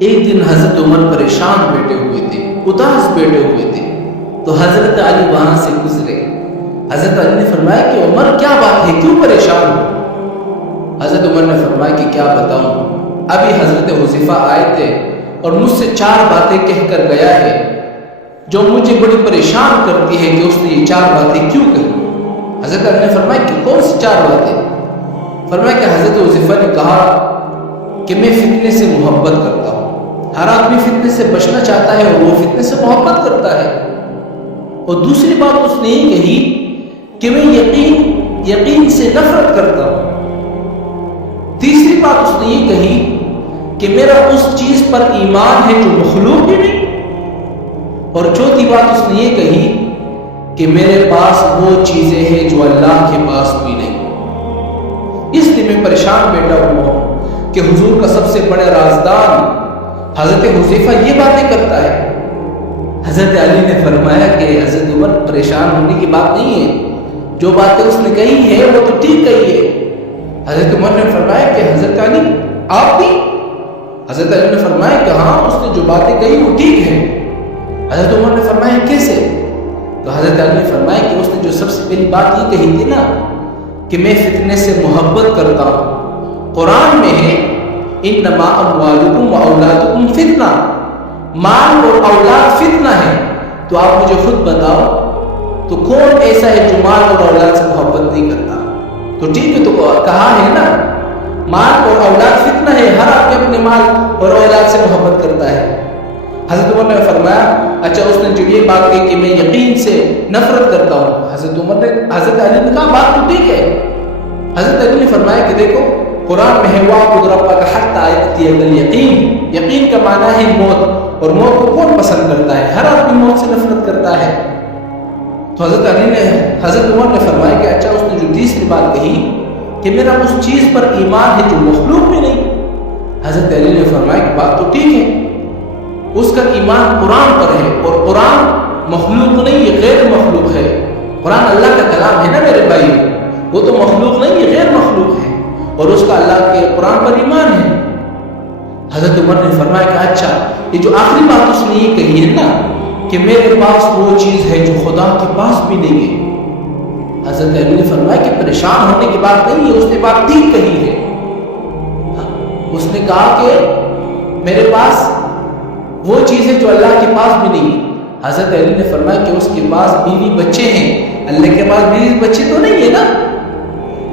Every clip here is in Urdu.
ایک دن حضرت عمر پریشان بیٹھے ہوئے تھے، اداس بیٹھے ہوئے تھے، تو حضرت علی وہاں سے گزرے۔ حضرت علی نے فرمایا کہ عمر کیا بات ہے، کیوں پریشان ہو؟ حضرت عمر نے فرمایا کہ کیا بتاؤں، ابھی حضرت حذیفہ آئے تھے اور مجھ سے 4 باتیں کہہ کر گیا ہے جو مجھے بڑی پریشان کرتی ہے کہ اس نے یہ 4 باتیں کیوں کہی۔ حضرت علی نے فرمایا کہ کون سی 4 باتیں؟ فرمایا کہ حضرت حذیفہ نے کہا کہ میں فتنے سے محبت کرتا ہوں، ہر آدمی فتنے سے بچنا چاہتا ہے اور وہ فتنے سے محبت کرتا ہے۔ اور دوسری بات اس نے یہ کہی کہ میں یقین سے نفرت کرتا ہوں۔ تیسری بات اس نے یہ کہی کہ میرا اس چیز پر ایمان ہے جو مخلوق بھی نہیں۔ اور چوتھی بات اس نے یہ کہی کہ میرے پاس وہ چیزیں ہیں جو اللہ کے پاس بھی نہیں۔ اس لیے میں پریشان بیٹھا ہوا ہوں کہ حضور کا سب سے بڑے رازدار حضرت حذیفہ یہ باتیں کرتا ہے۔ حضرت علی نے فرمایا کہ حضرت عمر پریشان ہونے کی بات نہیں ہے، جو باتیں اس نے کہی ہے وہ تو ٹھیک کہی ہے۔ حضرت عمر نے فرمایا کہ حضرت علی آپ بھی؟ حضرت علی نے فرمایا کہ ہاں، اس نے جو باتیں کہی وہ ٹھیک ہے۔ حضرت عمر نے فرمایا کیسے؟ تو حضرت علی نے فرمایا کہ اس نے جو سب سے پہلی بات یہ کہی تھی نا کہ میں فتنے سے محبت کرتا ہوں، قرآن میں ہے انما اموالکم و اولادکم فتنہ، مال اور اولاد فتنہ ہے۔ تو آپ مجھے خود بتاؤ تو کون ایسا ہے جو مال اور اولاد سے محبت نہیں کرتا؟ تو ٹھیک ہے، تو کہا ہے نا مال اور اولاد فتنہ ہے، ہر آدمی اپنے مال اور اولاد سے محبت کرتا ہے۔ حضرت عمر نے فرمایا اچھا، اس نے جو یہ بات کہی کہ میں یقین سے نفرت کرتا ہوں، حضرت علی نے کہا بات تو ٹھیک ہے۔ حضرت علی نے فرمایا کہ دیکھو قرآن میں ہے وَاعْبُدْ رَبَّكَ حَتَّىٰ يَأْتِيَكَ الْيَقِينُ، یقین کا معنی ہے موت، اور موت کو کون پسند کرتا ہے؟ ہر آدمی موت سے نفرت کرتا ہے۔ تو حضرت عمر نے فرمایا کہ اچھا، اس نے جو تیسری بات کہی کہ میرا اس چیز پر ایمان ہے جو مخلوق بھی نہیں۔ حضرت علی نے فرمایا کہ بات تو ٹھیک ہے، اس کا ایمان قرآن پر ہے، اور قرآن مخلوق نہیں، یہ غیر مخلوق ہے۔ قرآن اللہ کا کلام ہے نا میرے بھائی، وہ تو مخلوق نہیں، یہ غیر مخلوق ہے، اور اس کا اللہ کے قرآن پر ایمان ہے۔ حضرت عمر نے فرمایا کہ اچھا، یہ جو آخری بات اس نے یہ کہی ہے نا کہ میرے پاس وہ چیز ہے جو خدا کے پاس بھی نہیں ہے۔ حضرت علی نے فرمایا کہ پریشان ہونے کی بات نہیں ہے، اس نے بات ٹھیک کہی ہے۔ اس نے کہا کہ میرے پاس وہ چیز ہے جو اللہ کے پاس بھی نہیں ہے۔ حضرت علی نے فرمایا کہ اس کے پاس بیوی بچے ہیں، اللہ کے پاس بیوی بچے تو نہیں ہے نا،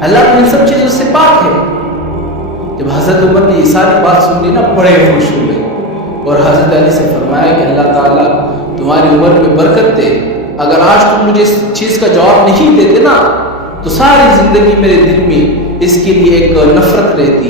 اللہ ان سب چیزوں سے پاک ہے۔ جب حضرت عمر نے یہ ساری بات سن لی نا، بڑے خوش ہوئے، اور حضرت علی سے فرمایا کہ اللہ تعالیٰ تمہاری عمر میں برکت دے، اگر آج تم مجھے اس چیز کا جواب نہیں دیتے نا تو ساری زندگی میرے دل میں اس کے لیے ایک نفرت رہتی۔